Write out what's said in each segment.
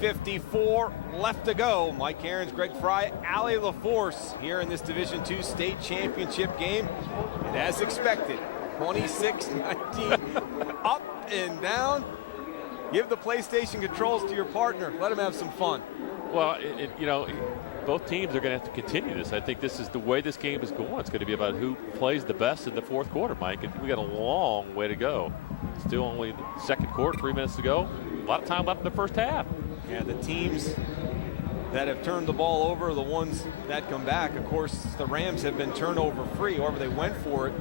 3:54 left to go. Mike Ahrens, Greg Fry, Allie LaForce here in this Division II state championship game. And as expected, 26-19, up and down. Give the PlayStation controls to your partner. Let him have some fun. Well, you know, both teams are going to have to continue this. I think this is the way this game is going. It's going to be about who plays the best in the fourth quarter, Mike. And we got a long way to go. Still only the second quarter, 3 minutes to go. A lot of time left in the first half. Yeah, the teams that have turned the ball over are the ones that come back. Of course, the Rams have been turnover free. However, they went for it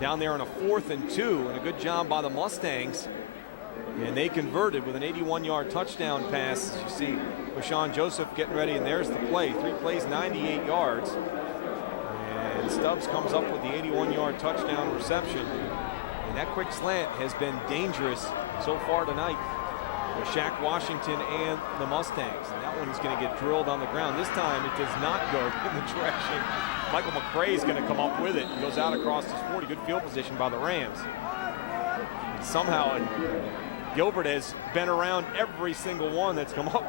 down there on a 4th and 2, and a good job by the Mustangs. And they converted with an 81-yard touchdown pass. As you see Rashawn Joseph getting ready, and there's the play. 3 plays, 98 yards. And Stubbs comes up with the 81-yard touchdown reception. And that quick slant has been dangerous so far tonight with Shaq Washington and the Mustangs. And that one is going to get drilled on the ground. This time it does not go in the direction Michael McCray is going to come up with it. He goes out across his 40. Good field position by the Rams. And somehow Gilbert has been around every single one that's come up.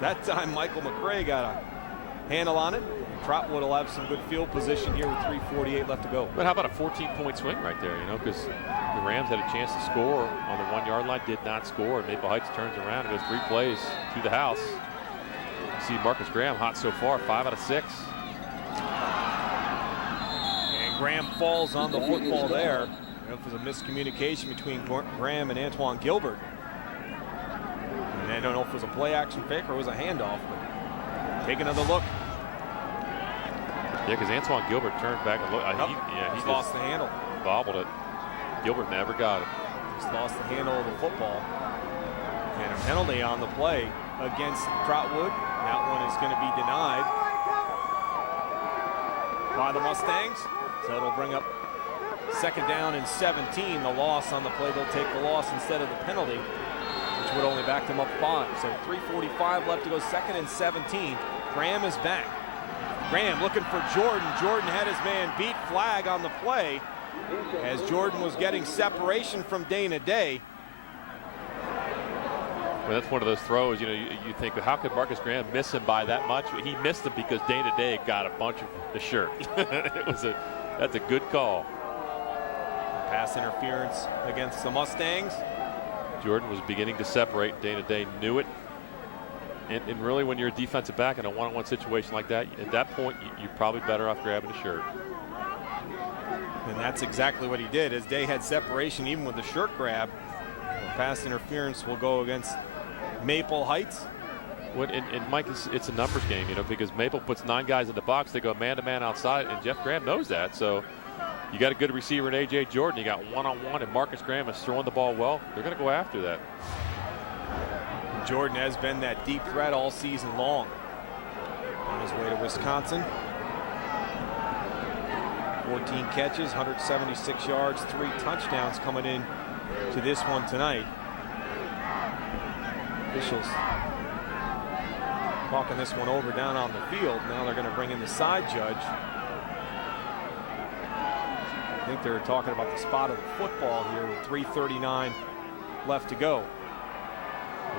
That time Michael McCray got a handle on it. Trotwood will have some good field position here with 3:48 left to go. But how about a 14-point swing right there, you know, because the Rams had a chance to score on the 1-yard line, did not score. Maple Heights turns around and goes 3 plays to the house. You see Marcus Graham hot so far, 5 out of 6. And Graham falls on the football there. I don't know if there's a miscommunication between Graham and Antoine Gilbert. And I don't know if it was a play action fake or it was a handoff, but take another look. Yeah, because Antoine Gilbert turned back and looked. He lost the handle. Bobbled it. Gilbert never got it. Just lost the handle of the football. And a penalty on the play against Trotwood. That one is going to be denied by the Mustangs. So it'll bring up 2nd down and 17. The loss on the play. They'll take the loss instead of the penalty, which would only back them up 5. So 3:45 left to go, 2nd and 17. Graham is back. Graham looking for Jordan. Jordan had his man beat. Flag on the play as Jordan was getting separation from Dana Day. Well, that's one of those throws, you know, you think, how could Marcus Graham miss him by that much? He missed him because Dana Day got a bunch of the shirt. That's a good call. Pass interference against the Mustangs. Jordan was beginning to separate. Dana Day knew it. And really, when you're a defensive back in a one-on-one situation like that, at that point, you're probably better off grabbing the shirt. And that's exactly what he did. As Day had separation, even with the shirt grab, the pass interference will go against Maple Heights. And Mike, it's a numbers game, you know, because Maple puts 9 guys in the box. They go man-to-man outside, and Jeff Graham knows that. So you got a good receiver in A.J. Jordan. You got one-on-one, and Marcus Graham is throwing the ball well. They're going to go after that. Jordan has been that deep threat all season long. On his way to Wisconsin. 14 catches, 176 yards, 3 touchdowns coming in to this one tonight. Officials talking this one over down on the field. Now they're going to bring in the side judge. I think they're talking about the spot of the football here with 3:39 left to go.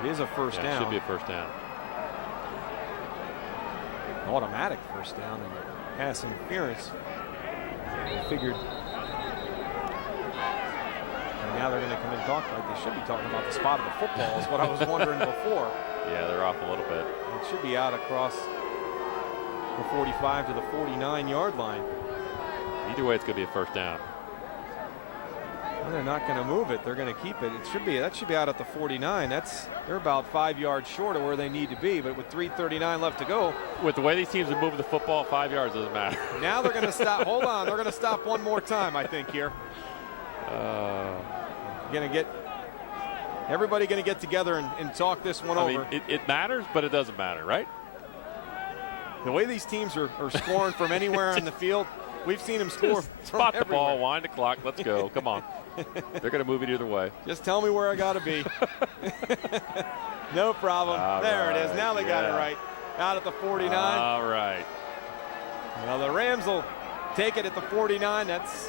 It is a first down. It should be a first down. Automatic first down and pass interference. They figured. And now they're going to come and talk like they should be talking about the spot of the football is what I was wondering before. Yeah, they're off a little bit. It should be out across the 45 to the 49-yard line. Either way, it's going to be a first down. Well, they're not going to move it. They're going to keep it. That should be out at the 49. They're about 5 yards short of where they need to be. But with 3:39 left to go, with the way these teams are moving the football, 5 yards doesn't matter. Now they're going to stop. Hold on, they're going to stop one more time, I think here. Everybody going to get together and talk this one over. I mean, it matters, but it doesn't matter, right? The way these teams are scoring from anywhere on the field, we've seen them score. Spot the ball, wind the clock, let's go. Come on. They're going to move it either way. Just tell me where I got to be. No problem. All there right. It is. Now they got it right. Out at the 49. All right. Well, the Rams will take it at the 49. That's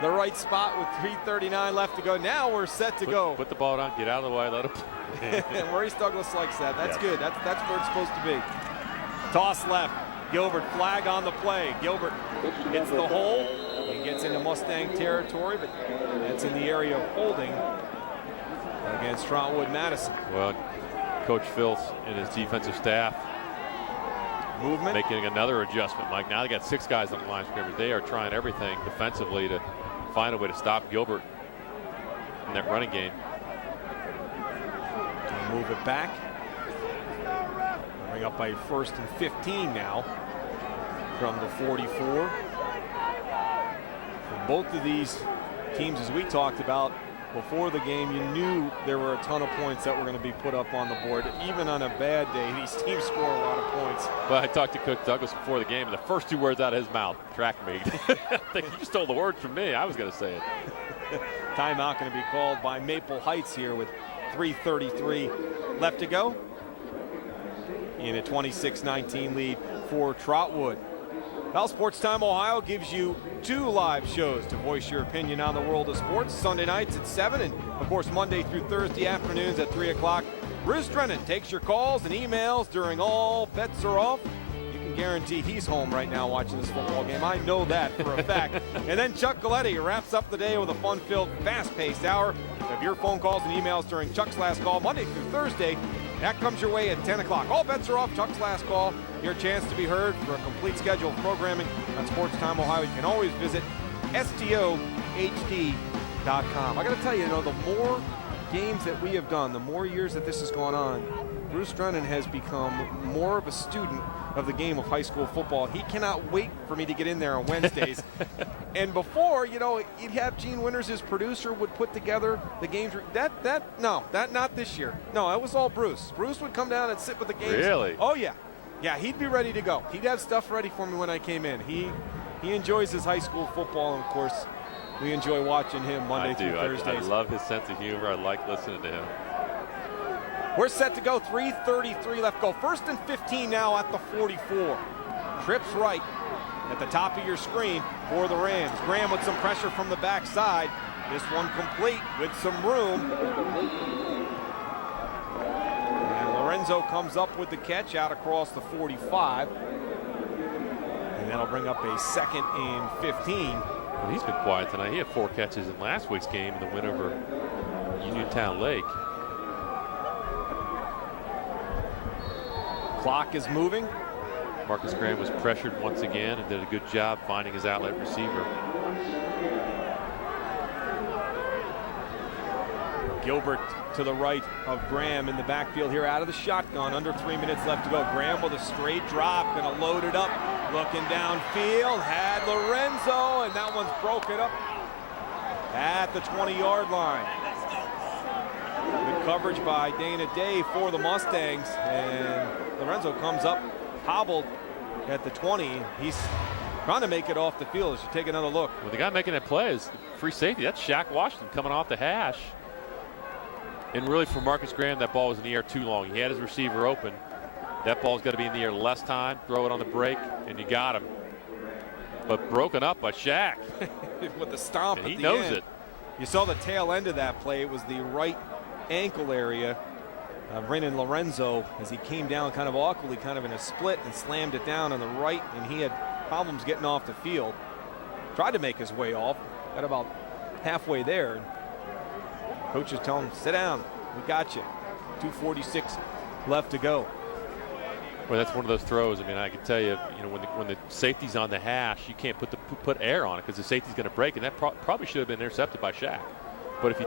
the right spot with 3:39 left to go. Now we're set to go. Put the ball down, get out of the way, let Maurice Douglas likes that. That's Yes. good. That's where it's supposed to be. Toss left. Gilbert, flag on the play. Gilbert hits the hole. He gets into Mustang territory, but that's in the area of holding against Trotwood Madison. Well, Coach Phil and his defensive staff Movement. making another adjustment, Mike. Now they got 6 guys on the line of scrimmage. They are trying everything defensively to find a way to stop Gilbert in that running game. Move it back. Bring up a 1st and 15 now from the 44. For both of these teams, as we talked about before the game, you knew there were a ton of points that were going to be put up on the board. Even on a bad day, these teams score a lot of points. Well, I talked to Coach Douglas before the game, and the first 2 words out of his mouth, track meet. I think you stole the words from me. I was going to say it. Timeout going to be called by Maple Heights here with 3:33 left to go in a 26-19 lead for Trotwood. Well, Sports Time Ohio gives you 2 live shows to voice your opinion on the world of sports. Sunday nights at 7 and, of course, Monday through Thursday afternoons at 3 o'clock. Bruce Drennan takes your calls and emails during All Bets Are Off. You can guarantee he's home right now watching this football game. I know that for a fact. And then Chuck Galletti wraps up the day with a fun-filled, fast-paced hour of your phone calls and emails during Chuck's Last Call, Monday through Thursday. That comes your way at 10 o'clock. All bets are off. Chuck's Last Call. Your chance to be heard for a complete schedule of programming on Sports Time Ohio. You can always visit stohd.com. I got to tell you, the more games that we have done, the more years that this has gone on, Bruce Drennan has become more of a student of the game of high school football. He cannot wait for me to get in there on Wednesdays. And before, you'd have Gene Winters, his producer, would put together the games. Not this year. No, it was all Bruce. Bruce would come down and sit with the games. Really? Oh, yeah. Yeah, he'd be ready to go. He'd have stuff ready for me when I came in. He enjoys his high school football, and of course, we enjoy watching him Monday through Thursdays. I love his sense of humor. I like listening to him. We're set to go. 3:33 left. Go 1st and 15 now at the 44. Trips right at the top of your screen for the Rams. Graham with some pressure from the backside. This one complete with some room. And Lorenzo comes up with the catch out across the 45. And that'll bring up a 2nd and 15. Well, he's been quiet tonight. He had 4 catches in last week's game in the win over Uniontown Lake. Clock is moving. Marcus Graham was pressured once again and did a good job finding his outlet receiver. Gilbert to the right of Graham in the backfield here out of the shotgun. Under 3 minutes left to go. Graham with a straight drop, gonna load it up. Looking downfield, had Lorenzo, and that one's broken up at the 20-yard line. Good coverage by Dana Day for the Mustangs, and Lorenzo comes up hobbled at the 20. He's trying to make it off the field. As you take another look. Well, the guy making that play is free safety. That's Shaq Washington coming off the hash. And really, for Marcus Graham, that ball was in the air too long. He had his receiver open. That ball's got to be in the air less time. Throw it on the break, and you got him. But broken up by Shaq. With the stomp And at he the knows end. it. You saw the tail end of that play. It was the right ankle area of Renan Lorenzo as he came down kind of awkwardly, kind of in a split, and slammed it down on the right, and he had problems getting off the field. Tried to make his way off, got about halfway there. Coaches tell him, sit down, we got you. 2:46 left to go. Well, that's one of those throws. I mean, I can tell you, when the safety's on the hash, you can't put air on it because the safety's going to break, and that probably should have been intercepted by Shaq. But if you